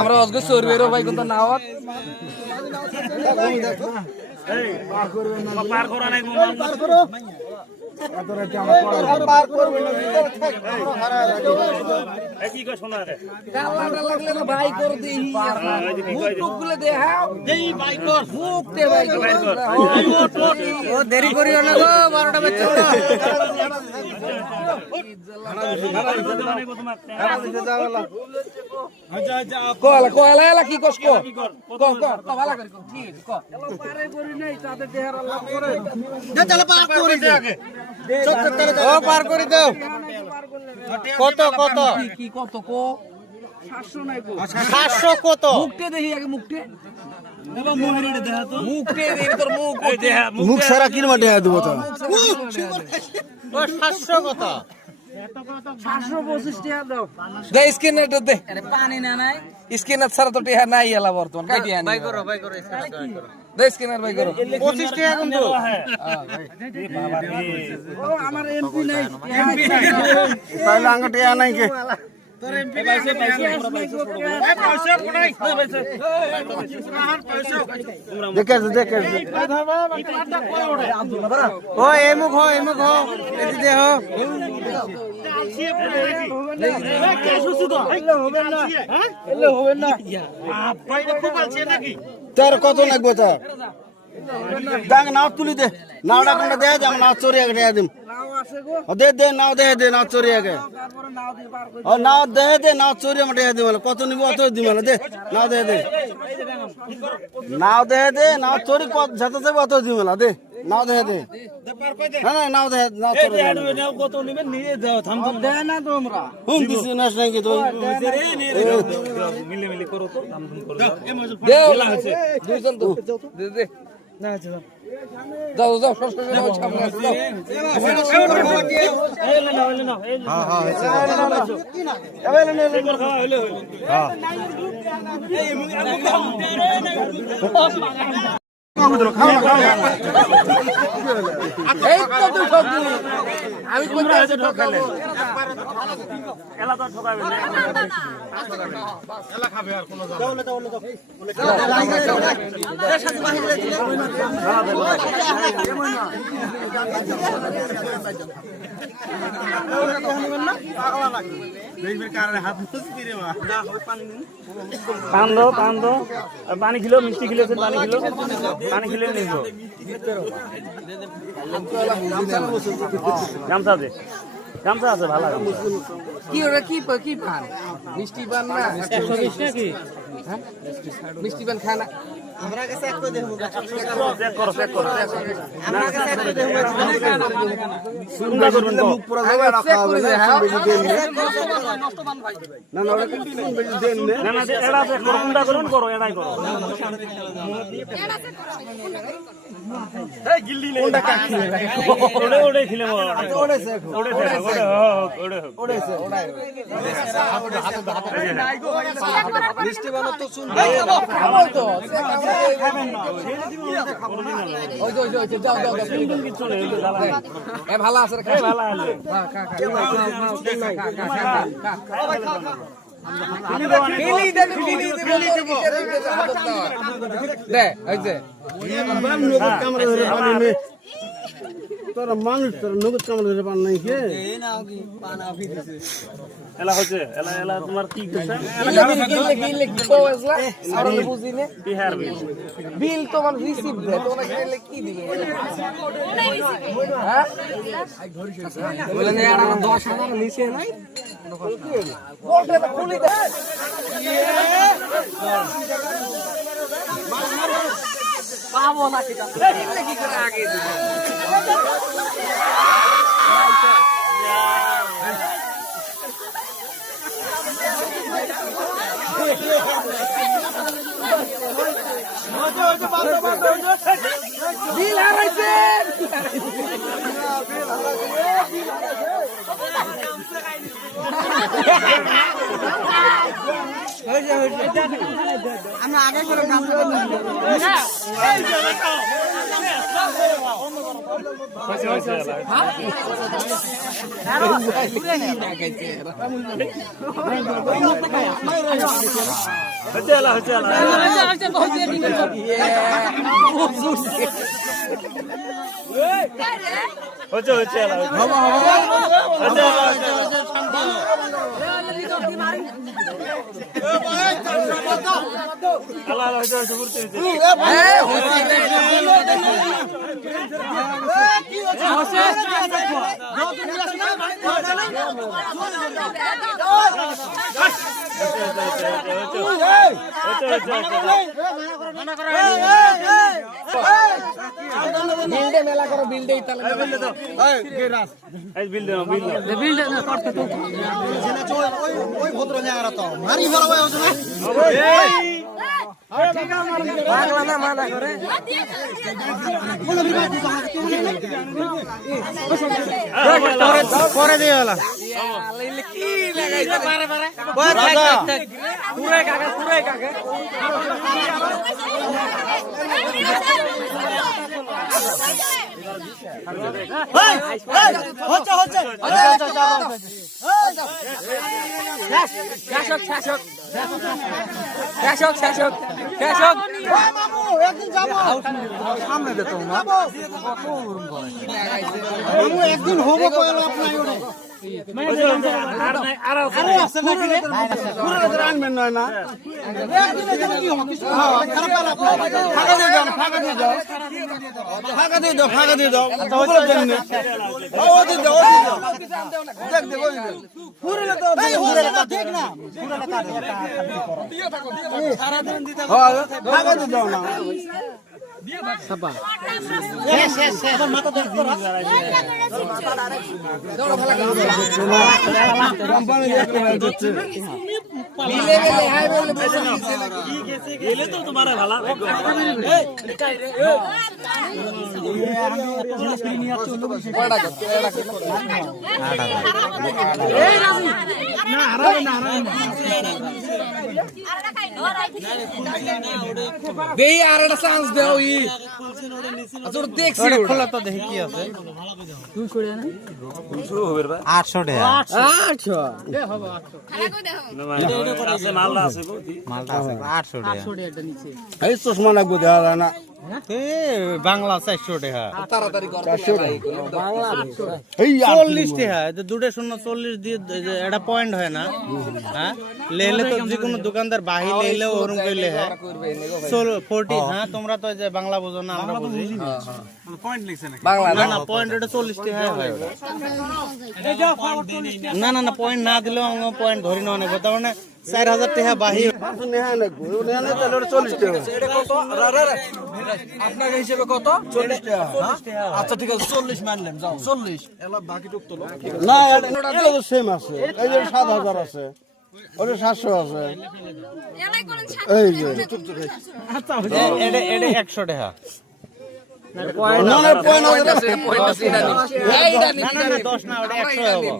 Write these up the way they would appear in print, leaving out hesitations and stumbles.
আমরা আজকে সরবের ভাই কিন্তু নাওয়াত পার করা নাই ভাই করে দিই দেরি করিও না গো 12টা বেজে কি কষ্ট পার করে দাও কত কত কি কত কো 700 নাই কো 700 কত মুখতে দেখি আগে মুখতে বাবা মোহরেটা দেখা তো মুখতে দেখি তোর মুখ ওই দেখা মুখ সারা কি মাঠে দেব তো ও 700 কত 725 টাকা দাও দে স্ক্যানারটা দে আরে পানি না নাই স্ক্যানার ছাড়া তো টাকা নাই এলা বর্তমান কাটি আনি ভাই করো স্ক্যানার করো দে স্ক্যানার ভাই করো 25 টাকা কিন্তু বাবা রে ও আমার এমপি নাই এমপি তাহলে আঙ্গ টাকা নাই কে তোর এমপি পাইছে পয়সা কোনাই পাইছে দেখে ও এমুক হো এদি দেহ তার কত লাগবে তার ডাক নাও তুলি দে নাওটা কোনটা দে আমি নাও চোরি আগে দিম দে নাও দে নাও চোরি আগে ও নাও দে নাও চোরি আমি দিম কত নিব অত দিম দে নাও দে নাও চোরি যেতে যাবে অত দিম দে নাও দে হ্যাঁ নাও চোরি কত নিবেন নিয়ে যাও থাম দে না তোমরা হুম দিছি নাস নাই কি তো মিলে করো তো দাম করো দে দুইজন তো দে না চলো যাও সামনে আসো আমি পানি খিলো মিষ্টি খিলো পানি খিলে নিব গামছা আছে ভালো কি ওরা কি পান মিষ্টি পান না 120 নাকি হ্যাঁ মিষ্টি পান খানা আমরা কাছে একটু দেখব চেক করো আমরা কাছে একটু দেখব সুন্দর করবেন মুখ পুরো জায়গা রাখা হবে নষ্ট পান ভাই না ওরা কি বেশি দেন না এড়া চেক করো কোনটা করুন করো এড়াই করো এড়া চেক করো এই গিল্লি লে কোনটা কাট খিলে ওড়ে খিলে ওড়ে মিষ্টি বানো তো শুন ভাই তো খাবেন না ওই যাও তিন কিছু নেই এ ভালো আছে রে ভালো আছে তোরা মানুষ তোর নগদ কামড় ধরে পান নাই কে এলা হচ্ছে এলা তোমার কি বিল তোমার রিসিভ দে তোমরা গেলে কি দিবে হ্যাঁ বলে না আর 10,000 নিচে নাই বলতে তো খুলি দে পাবো না কি করে আগে দিবে বিল হারাইছেন আমরা আগে করে গান বিল্ডে মেলা করো বিল্ডে ইতালে ওই ভদ্র জায়গা তো মারি ভালো ভাই হচ্ছে না পাগলা না মানা করে করে দিয়ে হলা কি লাগাইছে পারে পারে পুরাই কাকা হচ্ছে শাসক একদিন যাবো সামনে দে তো না একদিন হবো কইলো আপনার ফাঁকা দিয়ে দাও না দেই আর একটা চান্স দাও ই আচ্ছা দেখছি খোলা তো দেখি কি আছে 200 হবে ভাই 800 টাকা 800 এ হবে 800 আছে মালটা আছে মালটা আছে 800 টাকা 800 টাকা নিচে এই চশমা লাগবে দেওয়া যায় না এ বাংলা 400 টাকা তাড়াতাড়ি কর বাংলা এই 40 টাকা এই দুটো 040 দিয়ে এটা পয়েন্ট হয় না হ্যাঁ লেলে তো যে কোনো দোকানদার বাহি লেলে ওরকম কইলে হ্যাঁ 40 হ্যাঁ তোমরা তো যে বাংলা বুঝো না আমরা বুঝি পয়েন্ট লিখছে না বাংলা না পয়েন্ট এটা 40 টাকা হয় না না না পয়েন্ট না দিলেও আমরা পয়েন্ট ধরি না অনেক তার মানে 4000 টাকা বাহি আপনার হিসেবে কত 40 টাকা আচ্ছা ঠিক আছে 40 মানলাম যাও 40 এলা বাকি টুক তো না এটা তো সেম আছে এই যে 7000 আছে ওটা 700 আছে এই যে এটা 100 টাকা না না পয়েন্ট আছে এইটা না না 10 না ওটা 100 হবে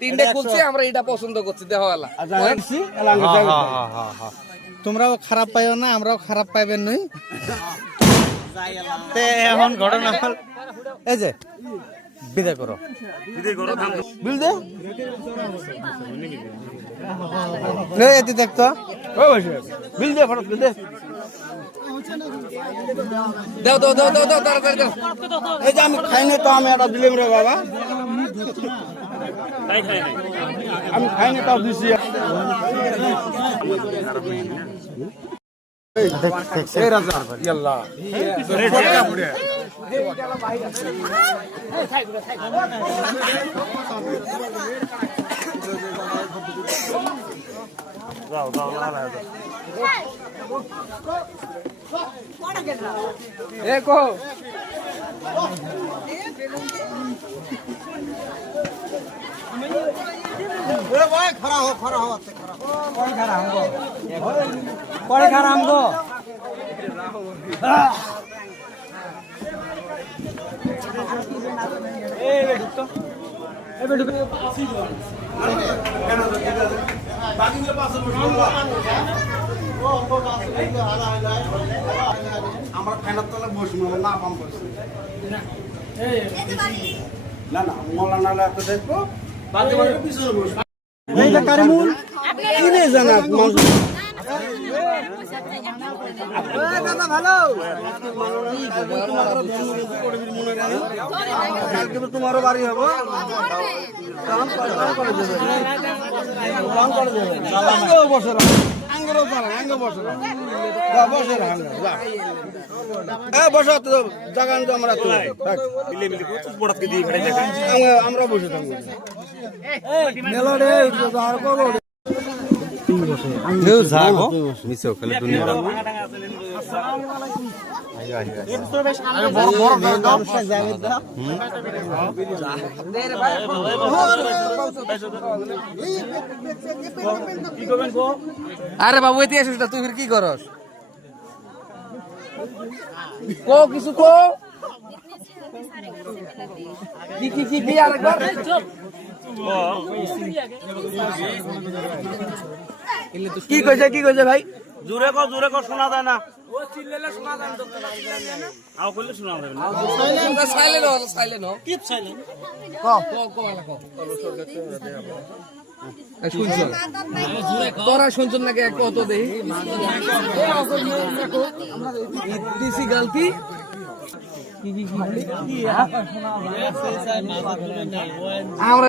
তিনটে খুলছি আমরা এটা পছন্দ করছি দেহওয়ালা তোমরাও খারাপ পাইও না আমরাও খারাপ পাইবেন নই তে এখন ঘটনা হল এই যে বিদায় করো বিল দে নে এতে দেখতো বিল দে ফরত দে দাও তাড়াতাড়ি দাও এই যে আমি খাইনি তো আমি এটা দিলাম রে বাবা আমি খাইনি তাও দিছি এই রাজা ইয়াল্লা देखो खड़ा हो कौन खड़ा हमको আমরা ফ্যানের তলে বসবো না পাম করছি না না মৌলানা একটা দেখবো বাকি পিছনে বসবো এইটা কারিমুল কি রে জানা দাদা ভালো কালকে তোমারও বাড়ি হবো আমরা বসে থাকবো আরে বাবু এতে আসিস না, তুই ফির কি করস? কো কিছু কো কি আরেকবার কি কইছে ভাই? জোরে কর শোনা যায় না। ও চিল্লালে শোনা যায় না, আও করলে শোনা যাবে না। সাইলেন্ট হও কি সাইলেন্ট তোরা শুনছেন নাকি কত দেখি দিছি গলতি আমরা